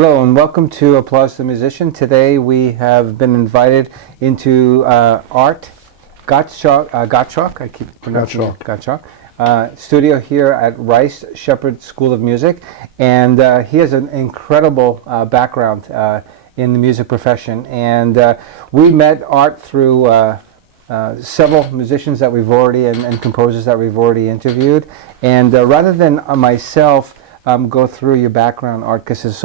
Hello and welcome to Applause to the Musician. Today we have been invited into Art Gottschalk, I keep pronouncing it Gottschalk, studio here at Rice Shepherd School of Music, and he has an incredible background in the music profession, and we met Art through several musicians that we've already and composers that we've already interviewed, and rather than myself go through your background, Art, because there's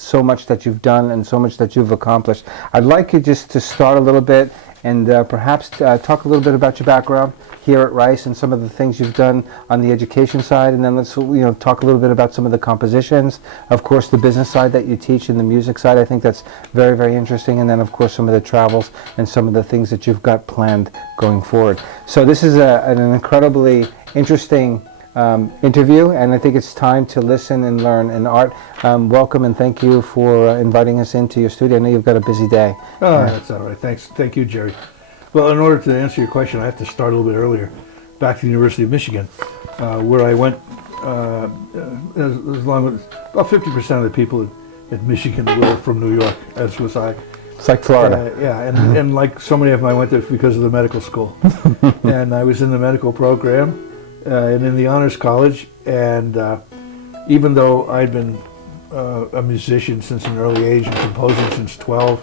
so much that you've done and so much that you've accomplished. I'd like you just to start a little bit and perhaps talk a little bit about your background here at Rice and some of the things you've done on the education side, and then let's talk a little bit about some of the compositions. Of course, the business side that you teach and the music side. I think that's very, very interesting. And then, of course, some of the travels and some of the things that you've got planned going forward. So this is an incredibly interesting interview, and I think it's time to listen and learn. And Art, welcome and thank you for inviting us into your studio. I know you've got a busy day. Oh, that's all right. Thank you, Jerry. Well, in order to answer your question, I have to start a little bit earlier, back to the University of Michigan, where I went as long as about 50% of the people at Michigan were from New York, as was I. It's like Florida. And like so many of them, I went there because of the medical school. And I was in the medical program and in the honors college, and even though I'd been a musician since an early age and composing since 12,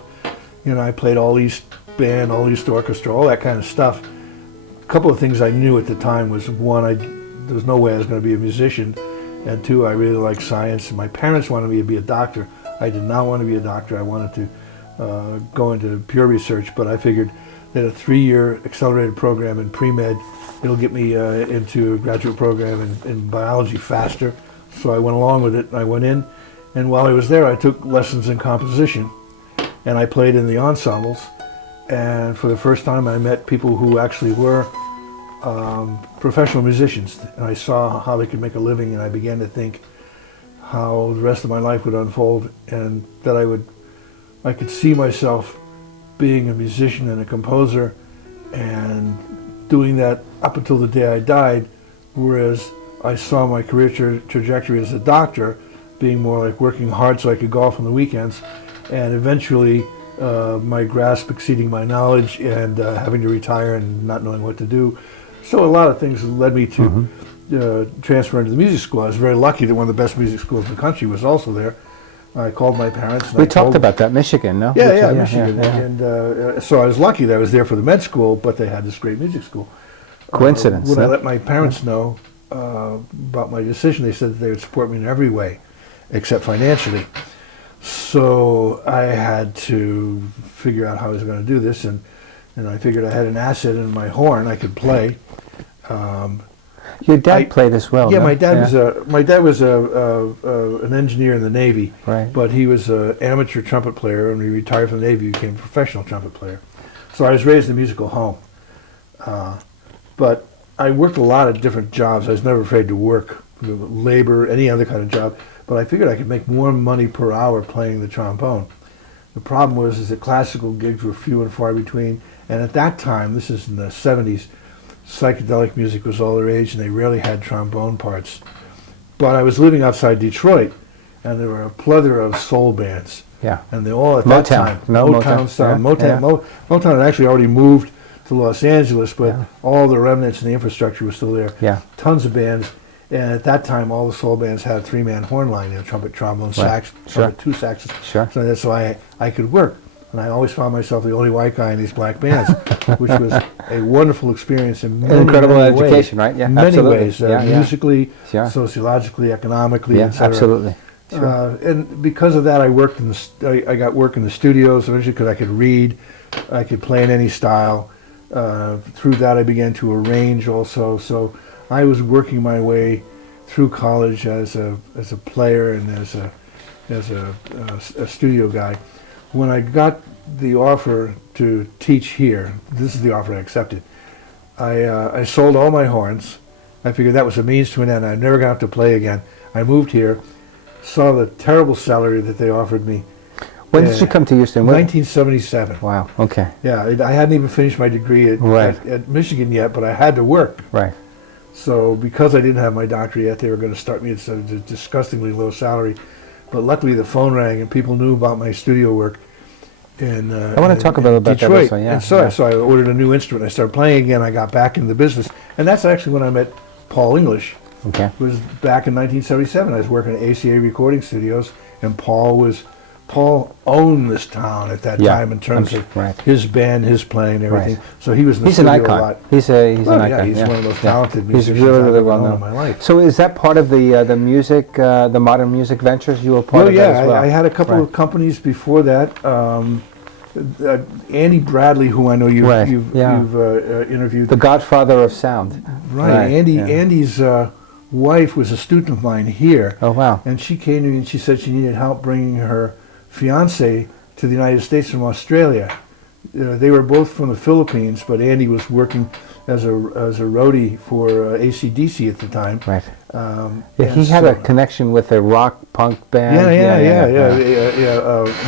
I played all East band, all East orchestra, all that kind of stuff. A couple of things I knew at the time was, one, there was no way I was going to be a musician, and two, I really liked science. My parents wanted me to be a doctor. I did not want to be a doctor. I wanted to go into pure research, but I figured that a 3-year accelerated program in pre-med, it'll get me into a graduate program in biology faster. So I went along with it, and I went in, and while I was there, I took lessons in composition, and I played in the ensembles, and for the first time I met people who actually were professional musicians, and I saw how they could make a living, and I began to think how the rest of my life would unfold, and that I could see myself being a musician and a composer and doing that up until the day I died, whereas I saw my career trajectory as a doctor being more like working hard so I could golf on the weekends, and eventually my grasp exceeding my knowledge, and having to retire and not knowing what to do. So a lot of things led me to transfer into the music school. I was very lucky that one of the best music schools in the country was also there. I called my parents. And we talked about that, Michigan, no? Yeah, Michigan. Yeah. And so I was lucky that I was there for the med school, but they had this great music school. Coincidence. When I let my parents know about my decision, they said that they would support me in every way, except financially. So I had to figure out how I was going to do this, and I figured I had an asset in my horn. I could play. Your dad played as well. Yeah, no? my dad was an engineer in the Navy, right. But he was an amateur trumpet player, and when he retired from the Navy, he became a professional trumpet player. So I was raised in a musical home. But I worked a lot of different jobs. I was never afraid to work, labor, any other kind of job. But I figured I could make more money per hour playing the trombone. The problem was that classical gigs were few and far between, and at that time, this is in the 70s, psychedelic music was all the rage, and they rarely had trombone parts. But I was living outside Detroit, and there were a plethora of soul bands. Yeah. And they all at Motown. that time, Motown sound. Motown had actually already moved to Los Angeles, but all the remnants and the infrastructure was still there. Yeah. Tons of bands. And at that time, all the soul bands had a 3-man horn line, trumpet, trombone, sax, trumpet, 2 saxes. Sure. So that's why I could work. And I always found myself the only white guy in these black bands, which was a wonderful experience in many, incredible many education, ways. right? Yeah, many absolutely. ways, musically, sociologically, economically, etc. Absolutely. And because of that, I got work in the studios eventually because I could read, I could play in any style. Through that, I began to arrange also. So I was working my way through college as a player and as a studio guy. When I got the offer to teach here, this is the offer I accepted. I sold all my horns. I figured that was a means to an end. I'm never going to have to play again. I moved here, saw the terrible salary that they offered me. When did you come to Houston? 1977. Wow, okay. Yeah, I hadn't even finished my degree at Michigan yet, but I had to work. Right. So because I didn't have my doctorate yet, they were going to start me at a disgustingly low salary. But luckily the phone rang and people knew about my studio work. And I want to talk a little about that Detroit. also, yeah. And so I ordered a new instrument. I started playing again. I got back into the business. And that's actually when I met Paul English. Okay. It was back in 1977. I was working at ACA Recording Studios, and Paul owned this town at that time in terms of his band, his playing, and everything. Right. So he was in the studio a lot. He's an icon. He's one of the most talented musicians he's really, really I've well known known in my life. So is that part of the music, the modern music ventures you were part of that as well? I had a couple of companies before that. Andy Bradley, who I know you've interviewed. The godfather of sound. Right. Andy's wife was a student of mine here. Oh, wow. And she came to me and she said she needed help bringing her fiance to the United States from Australia. They were both from the Philippines, but Andy was working as a roadie for AC/DC at the time. Right. He had a connection with a rock punk band.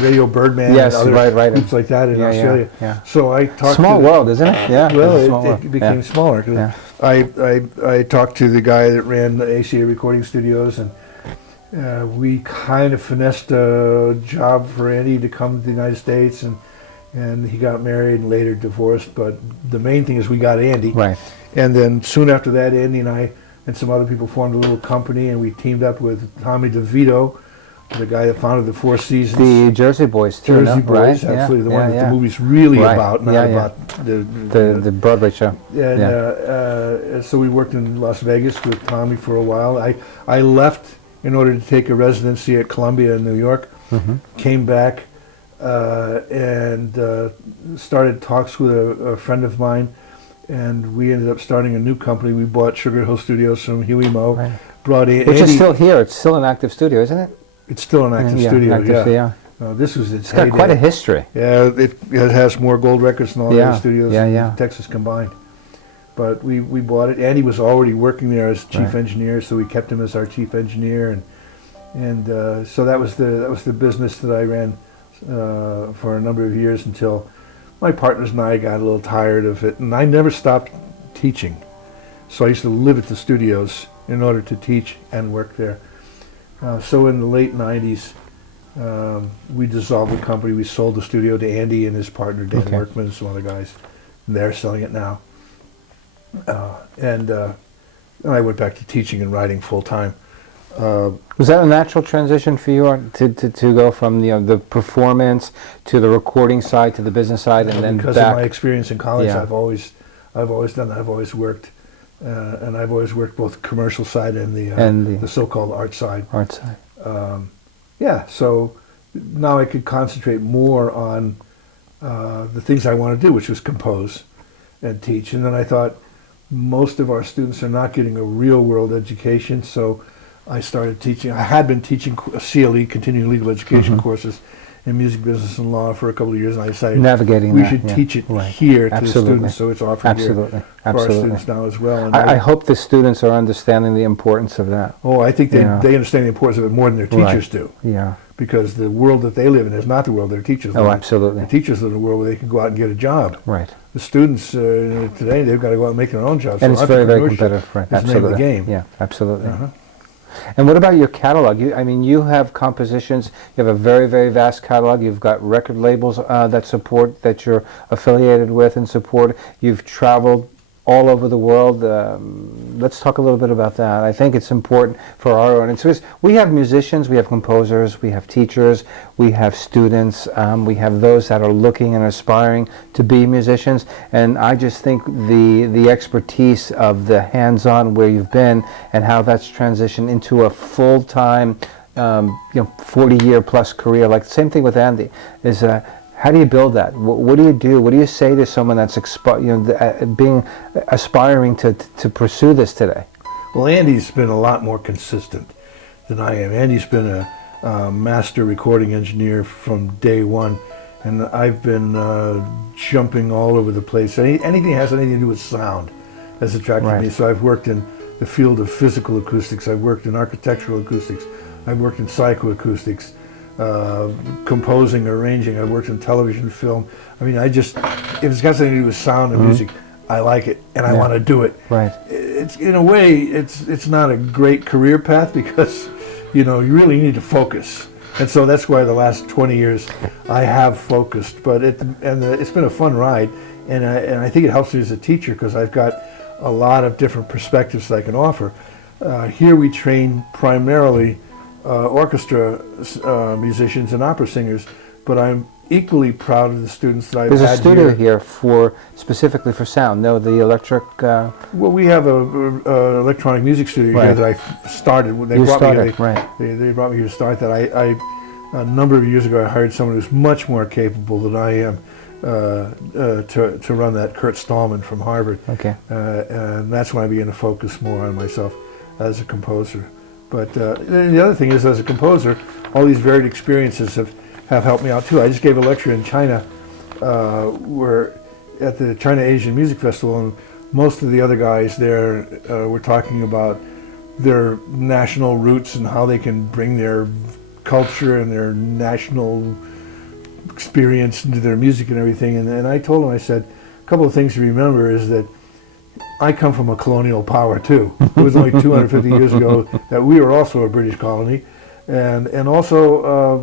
Radio Birdman. Yes, and right. Groups like that in Australia. Yeah. So I talked. Small world, isn't it? Yeah. Well, it became smaller. Yeah. I talked to the guy that ran the ACA Recording Studios, and we kind of finessed a job for Andy to come to the United States, and he got married and later divorced. But the main thing is we got Andy. Right. And then soon after that, Andy and I and some other people formed a little company, and we teamed up with Tommy DeVito, the guy that founded the Four Seasons. The Jersey Boys, too. Jersey Boys, absolutely. The one that the movie's really about, not about the Broadway show. And so we worked in Las Vegas with Tommy for a while. I left in order to take a residency at Columbia in New York, came back and started talks with a friend of mine, and we ended up starting a new company. We bought Sugar Hill Studios from Huey Moe, brought in Which is still here. It's still an active studio, isn't it? It's still an active studio, this was its got quite a history. Yeah, it has more gold records than all the other studios in Texas combined. But we bought it. Andy was already working there as chief engineer, so we kept him as our chief engineer, and so that was the business that I ran for a number of years until my partners and I got a little tired of it, and I never stopped teaching. So I used to live at the studios in order to teach and work there. So in the late 90s, we dissolved the company. We sold the studio to Andy and his partner, Dan Workman, and some other guys. And they're selling it now. And I went back to teaching and writing full time. Was that a natural transition for you to go from the performance to the recording side to the business side, and then because back? Of my experience in college, I've always done that. I've always worked, and I've always worked both commercial side and the so-called art side. Art side. So now I could concentrate more on the things I want to do, which was compose and teach. And then I thought most of our students are not getting a real-world education, so I started teaching. I had been teaching CLE, continuing legal education courses in music, business, and law for a couple of years, and I decided we should teach it here to the students, so it's offered here for our students now as well. And I hope the students are understanding the importance of that. Oh, I think they understand the importance of it more than their teachers do. Yeah. Because the world that they live in is not the world their teachers live in. Oh, absolutely. The teachers live in a world where they can go out and get a job. Right. The students today, they've got to go out and make their own jobs. And so it's very, very competitive. Right. It's the name of the game. Yeah, absolutely. And what about your catalog? You have compositions. You have a very, very vast catalog. You've got record labels that you're affiliated with and support. You've traveled all over the world. Let's talk a little bit about that. I think it's important for our audience because we have musicians, we have composers, we have teachers, we have students, we have those that are looking and aspiring to be musicians. And I just think the expertise of the hands-on where you've been and how that's transitioned into a full-time 40-year plus career, like the same thing with Andy, is how do you build that? What do you do? What do you say to someone that's aspiring to pursue this today? Well, Andy's been a lot more consistent than I am. Andy's been a master recording engineer from day one, and I've been jumping all over the place. Anything that has anything to do with sound has attracted me. So I've worked in the field of physical acoustics. I've worked in architectural acoustics. I've worked in psychoacoustics. Composing, arranging. I've worked in television, film. I mean, if it's got something to do with sound and music, I like it and I want to do it. Right. It's in a way, it's not a great career path because, you really need to focus. And so that's why the last 20 years I have focused. But it's been a fun ride, and I think it helps me as a teacher because I've got a lot of different perspectives that I can offer. Here we train primarily orchestra musicians and opera singers, but I'm equally proud of the students that I've had here. There's a studio here for specifically for sound. No, the electric. Well, we have an electronic music studio here that I started. They brought me here to start that. A number of years ago, I hired someone who's much more capable than I am to run that. Kurt Stallman from Harvard. Okay. And that's when I began to focus more on myself as a composer. But the other thing is, as a composer, all these varied experiences have helped me out too. I just gave a lecture in China, where at the China Asian Music Festival, and most of the other guys there were talking about their national roots and how they can bring their culture and their national experience into their music and everything. And I told them, I said, a couple of things to remember is that I come from a colonial power too. It was only 250 years ago that we were also a British colony, and also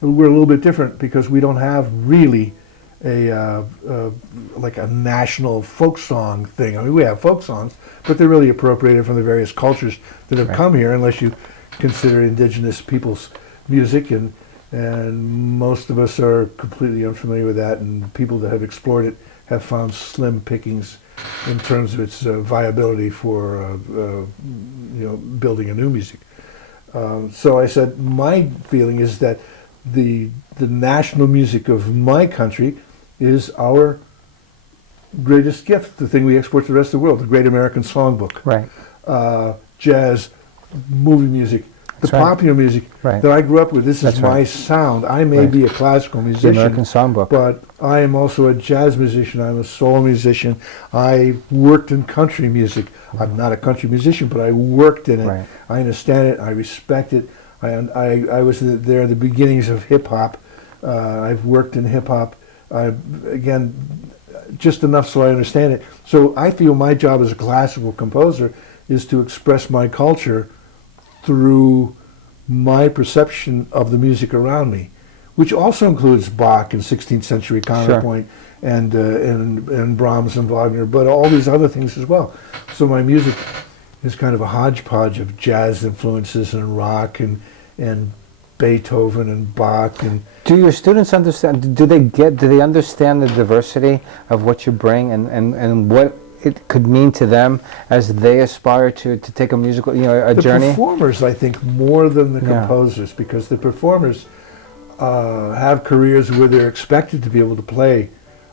we're a little bit different because we don't have really like a national folk song thing. I mean, we have folk songs, but they're really appropriated from the various cultures that have come here, unless you consider indigenous people's music, and most of us are completely unfamiliar with that, and people that have explored it have found slim pickings in terms of its viability for building a new music. So I said, my feeling is that the national music of my country is our greatest gift, the thing we export to the rest of the world, the great American songbook. Right. Jazz, movie music, the popular music that I grew up with. This is my sound. I may be a classical musician, the American songbook, but I am also a jazz musician. I'm a soul musician. I worked in country music. I'm not a country musician, but I worked in it. Right. I understand it. I respect it. I was there at the beginnings of hip hop. I've worked in hip hop. Again, just enough so I understand it. So I feel my job as a classical composer is to express my culture through my perception of the music around me, which also includes Bach and 16th century counterpoint, and Brahms and Wagner, but all these other things as well. So my music is kind of a hodgepodge of jazz influences and rock and Beethoven and Bach. And do your students understand? Do they understand the diversity of what you bring and what it could mean to them as they aspire to take a musical, a journey? The performers, I think, more than the composers, because the performers have careers where they're expected to be able to play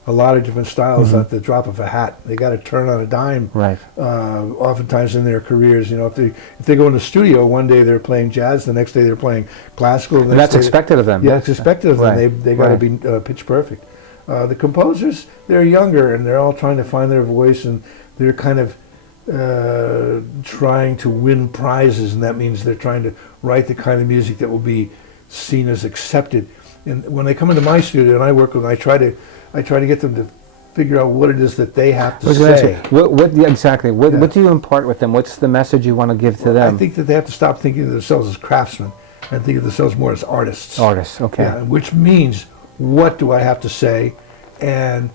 a lot of different styles at the drop of a hat. They got to turn on a dime. Right. Oftentimes in their careers, if they go in the studio, one day they're playing jazz, the next day they're playing classical. And that's expected of them. Yeah, it's expected of them. They got to be pitch perfect. The composers, they're younger and they're all trying to find their voice, and they're kind of trying to win prizes, and that means they're trying to write the kind of music that will be seen as accepted. And when they come into my studio and I work with them, I try to get them to figure out what it is that they have to say. What do you impart with them? What's the message you want to give to them? I think that they have to stop thinking of themselves as craftsmen and think of themselves more as artists. Artists, okay. Yeah, which means, what do I have to say, and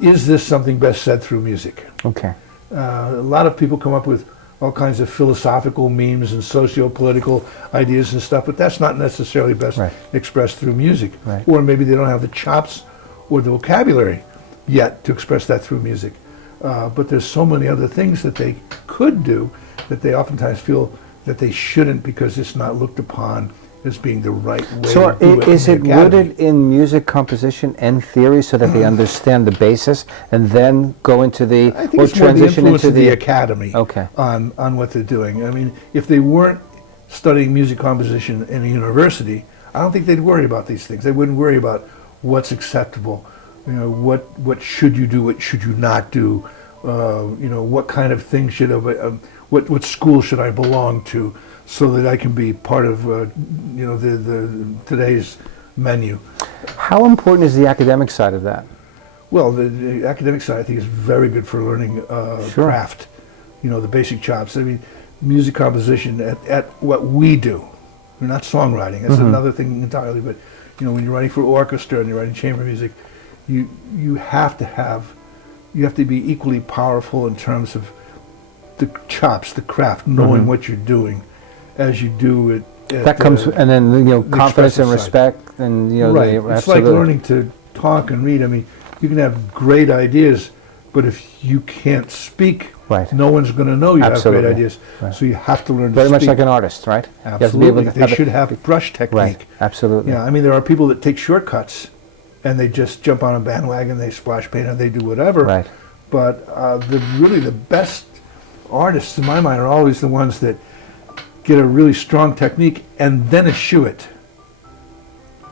is this something best said through music? Okay. A lot of people come up with all kinds of philosophical memes and socio-political ideas and stuff, but that's not necessarily best expressed through music. Right. Or maybe they don't have the chops or the vocabulary yet to express that through music. But there's so many other things that they could do that they oftentimes feel that they shouldn't, because it's not looked upon as being the right way to do it. So is it rooted in music composition and theory so that they understand the basis and then go into the, I think it's more the influence of the academy okay. on what they're doing. I mean, if they weren't studying music composition in a university, I don't think they'd worry about these things. They wouldn't worry about what's acceptable, what should you do, what should you not do, what kind of thing should what school should I belong to, so that I can be part of the today's menu. How important is the academic side of that? Well, the academic side I think is very good for learning craft, the basic chops. I mean, music composition at what we do, They're not songwriting. That's another thing entirely. But when you're writing for orchestra and you're writing chamber music, you have to be equally powerful in terms of the chops, the craft, knowing what you're doing, as you do it. That comes, and then confidence and respect, and right. It's like learning to talk and read. I mean, you can have great ideas, but if you can't speak, no one's going to know you have great ideas. Right. So you have to learn to speak. Very much like an artist, right? Absolutely. They should have brush technique. Right. Absolutely. Yeah. I mean, there are people that take shortcuts, and they just jump on a bandwagon, they splash paint, or they do whatever. Right. But really the best artists, in my mind, are always the ones that get a really strong technique and then eschew it,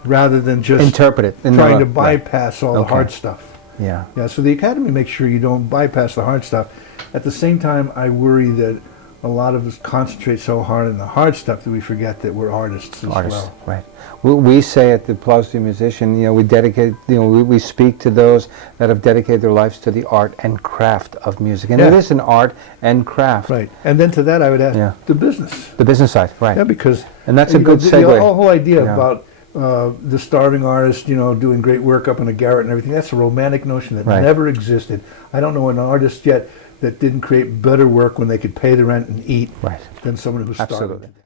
rather than just interpret it, trying to bypass all the hard stuff. Yeah. Yeah. So the Academy makes sure you don't bypass the hard stuff. At the same time, I worry that a lot of us concentrate so hard on the hard stuff that we forget that we're artists as well. Right. We say at the Applause to the Musician, we dedicate, we speak to those that have dedicated their lives to the art and craft of music, and it is an art and craft. Right. And then to that, I would add the business. The business side, right? Yeah, because that's a good segue. The whole idea about the starving artist, doing great work up in a garret and everything, that's a romantic notion that never existed. I don't know an artist yet that didn't create better work when they could pay the rent and eat than someone who starved.